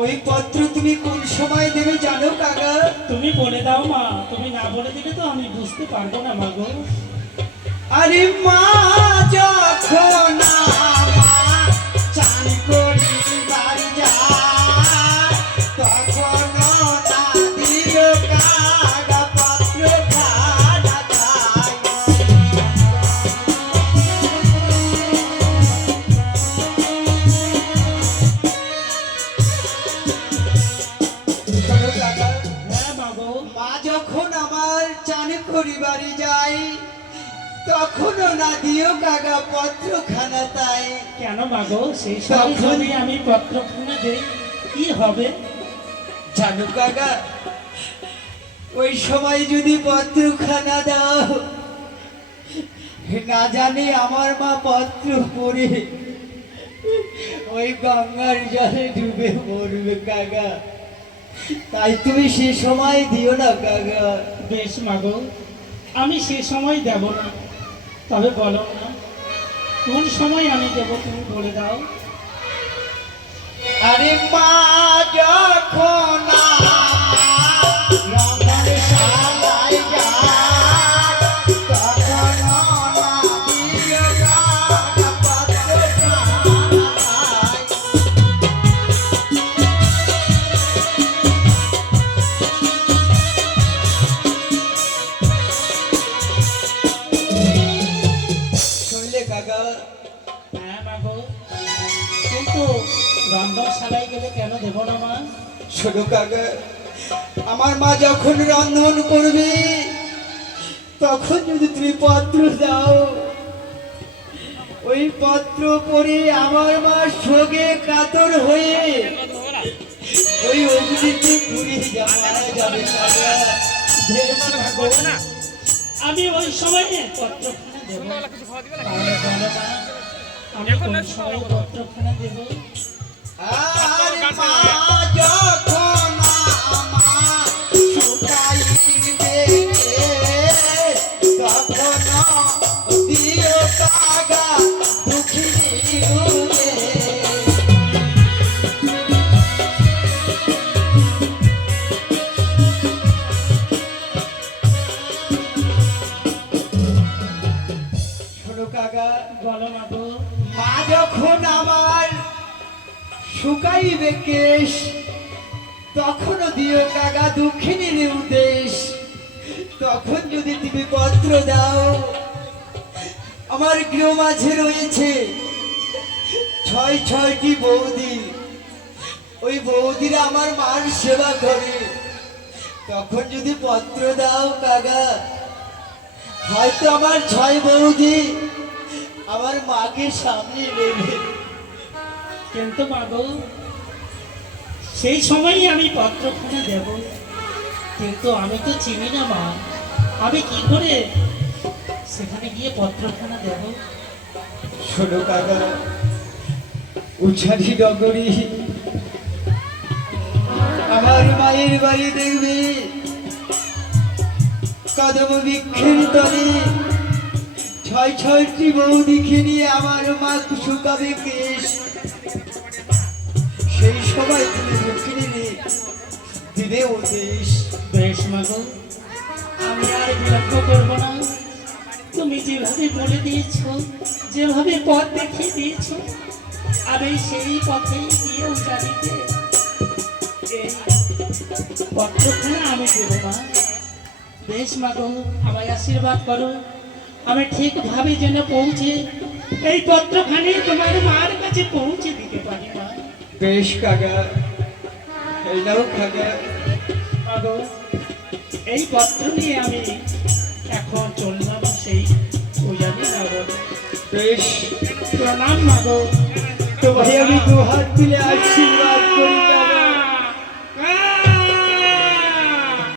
ওই পত্র তুমি কোন সময় দেবে জানো কাকা? তুমি বলে দাও মা, তুমি না বলে দিলে তো আমি বুঝতে পারবো না মা গো। আরে মা যখন চান করি বাড়ি যায় তখন না দিও কাকা পত্র খানা খাই। হ্যাঁ মা গো। মা যখন আমার চান করি বাড়ি যাই তখনও না দিও কাকা পত্রখানা তাই। কেন মা গো? সেই সময় যদি আমি পত্রখানা দেই কি হবে জানো কাকা? ওই সময় যদি পত্রখানা দাও না জানি আমার মা পত্র পড়ে ওই গঙ্গার জলে ডুবে মরবে কাকা। তাই তুমি সে সময় দিও না কাকা। বেশ মা গো, আমি সে সময় দেব না, তবে বলো না কোন সময় আমি দেবো, তুমি বলে দাও। আরে মা যখন রঙের শালায় যায় তখন না দিও কাকা পত্রখানা খাই। শুনলে কাকা? হ্যাঁ মা গো, কিন্তু রন্ধনশালায় গেলে কেন দেব না মা? শোনো কাকা, আমার মা যখন রন্ধন করবে তখন যদি তুমি পত্র দাও ওই পত্র পড়ে আমার মা শোকে কাতর হয়ে ওই অগ্নিতে পুড়ে মারা যাবে কাকা। বেশ মা গো, আমি ওই সময় পত্রখানা দেবো। তাহলে বলো মা, আমি কোন সময় পত্রখানা দেবো? আর মা যখন আমার শুকাইবে তখন দিও কাকা দুঃখিনী রূপে। শোনো কাকা, বলো মা গো। মা যখন আমার শুকাইবে কেশ তখনও দিও কাকা দুঃখিনীর উদ্দেশ। তখন যদি তুমি পত্র দাও আমার গৃহ মাঝে রয়েছে 6টি বৌদি, ওই বৌদিরা আমার মার সেবা করে। তখন যদি পত্র দাও কাকা হয়তো আমার 6 বৌদি আমার মাকে সামনে নেবে। কিন্তু মা গো, সেই সময়ই আমি পত্রখানা দেব, কিন্তু আমি তো চিনি না মা, আমি কি করে সেখানে গিয়ে পত্রখানা দেব? শোনো কাকা, উছারি ডগরি আমার মায়ের বাড়ি দেখবে কদম বৃক্ষের তলে 6টি বৌদিকে নিয়ে আমার মা শুকাবে কেশ। সেই সময় তুমি দক্ষিণে দিবে উদ্দেশ। বেশ মা গো, আমি আর বিলম্ব করবো না। তুমি যেভাবে বলে দিয়েছো, যেভাবে পথ দেখিয়ে দিয়েছো, আমি সেই পথেই গিয়েও জানিতে এই পত্রখানা আমি দেবো মা। বেশ মা গো, আমায় আশীর্বাদ করো, আমি ঠিকভাবে যেন পৌঁছে এই পত্রখানি তোমার মার কাছে পৌঁছে দিতে পারি মা। বেশ কাকা, এই নাও কাকা। মা গো, এই পত্র নিয়ে আমি এখন চললাম সেই পূজারি নগর। বেশ, প্রণাম মা গো। তোমায় আমি 2 হাত তুলে আশীর্বাদ